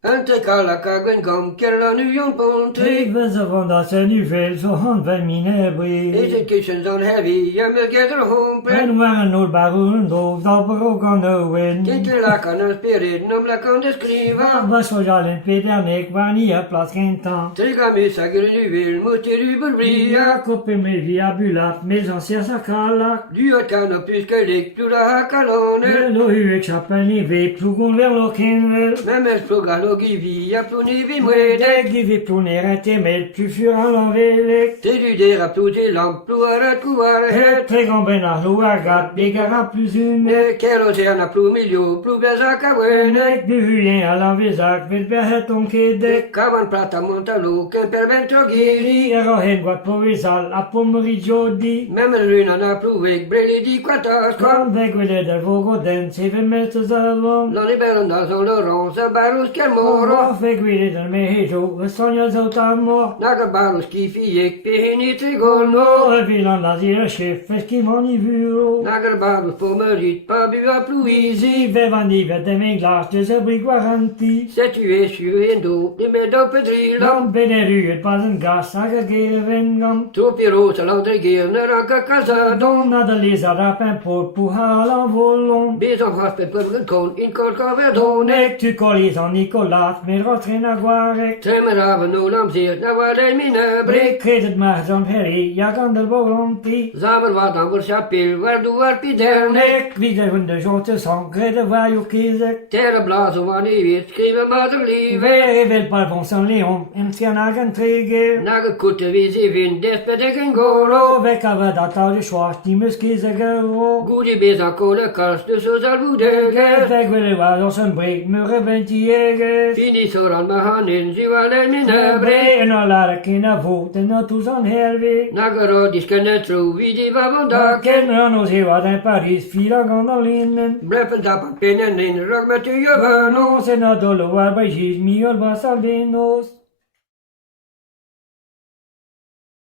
Ante calaca gwen gom kerla nu yon ponte. Even ze vandaag zijn nu veel zo hand bij mine brie. Education's on heavy, you will get her home. En waren nooit baroen doof, dat we ook aan de win. Kinke la kan spirit, nom la kan descriva. Was zo jalen Peter en ik, waar niet op plaats geen temps. Triga me sagir nu wil, moet je rubelbria. Jacob en me via bulat, mes anciens sakalak. Du hat kan op puskalik, du la hakalone. En hoe ik chapel niet weet, ploegen wel ook in wel. Memes plogalogi via pluni vi mwede. Dek die vi ploeneren te met, plus fur aan l'envelek. Te du dera plu te lamp, plu arat kuare Het het. tregon ben naar Louagat, begara plus une. Ne kero te ana plu milio, plu bezaka wene. Ik de huyen à la visac, wil bij het onkedek. Cavan plata montalo, ken per ventro giri. Ero hen guat provisal, a pomeri jodi. Memes runa na plu vek, breli di quatas Quand kom. weg willen der vogoden, 7 meters along. Loni belanda son Laurence, barus ken moro. Of weg willen der mehejo, we sonja zo tamo. Naga barus ki fiek, pehini trigono. Oh, vilan la zire chef, es ki man i vuro. Nagar barus pomerit, pa biva plu easy. Si vevan i vet de min glas, de se bri guaranti. Se tu es sur endo, di me do pedrila. Lam beneruet pas een gas, aga gere vengam. Tropi rosa landregeer, neranka casado. Donna de lisa rap en pot, puhala volon. Bezig has pe purgen kon, in korka verdone. Nek tu colis en Nicolas, met rotren a guarek. Tremer haven no lamzeer, na wale mine brek. Brek kreeg het maar zo'n herrie, ja kan de boronti. Zamer wat dan voor chapel, waar du waar piderne. Nek wie de hunde jonte sang, grede waar je kiezek. Terre blazen wanneer weer, schreven maar de lieve. Vere vel par von San Leon, en tjanagen trege. Naga kutte wie ze vind, despedegen goro. Ro veka ve data de schwach, die muskizege ro. Goede bezig kolen kast, dus zo zal boedege. Weg willen waar als een breek, mure bent jeger. Fini soran me hanin, zi wale mine brek. Bre en al lare kina voet, en dat toes aan herwe. Naga rodis kenne tro, wie die Da wabondaken. ken an os hewa in Paris, fira gandalinen. Bleppen tappen pinnen in, rog met u je No se na dolo waar bij Gis, mior was aldenos.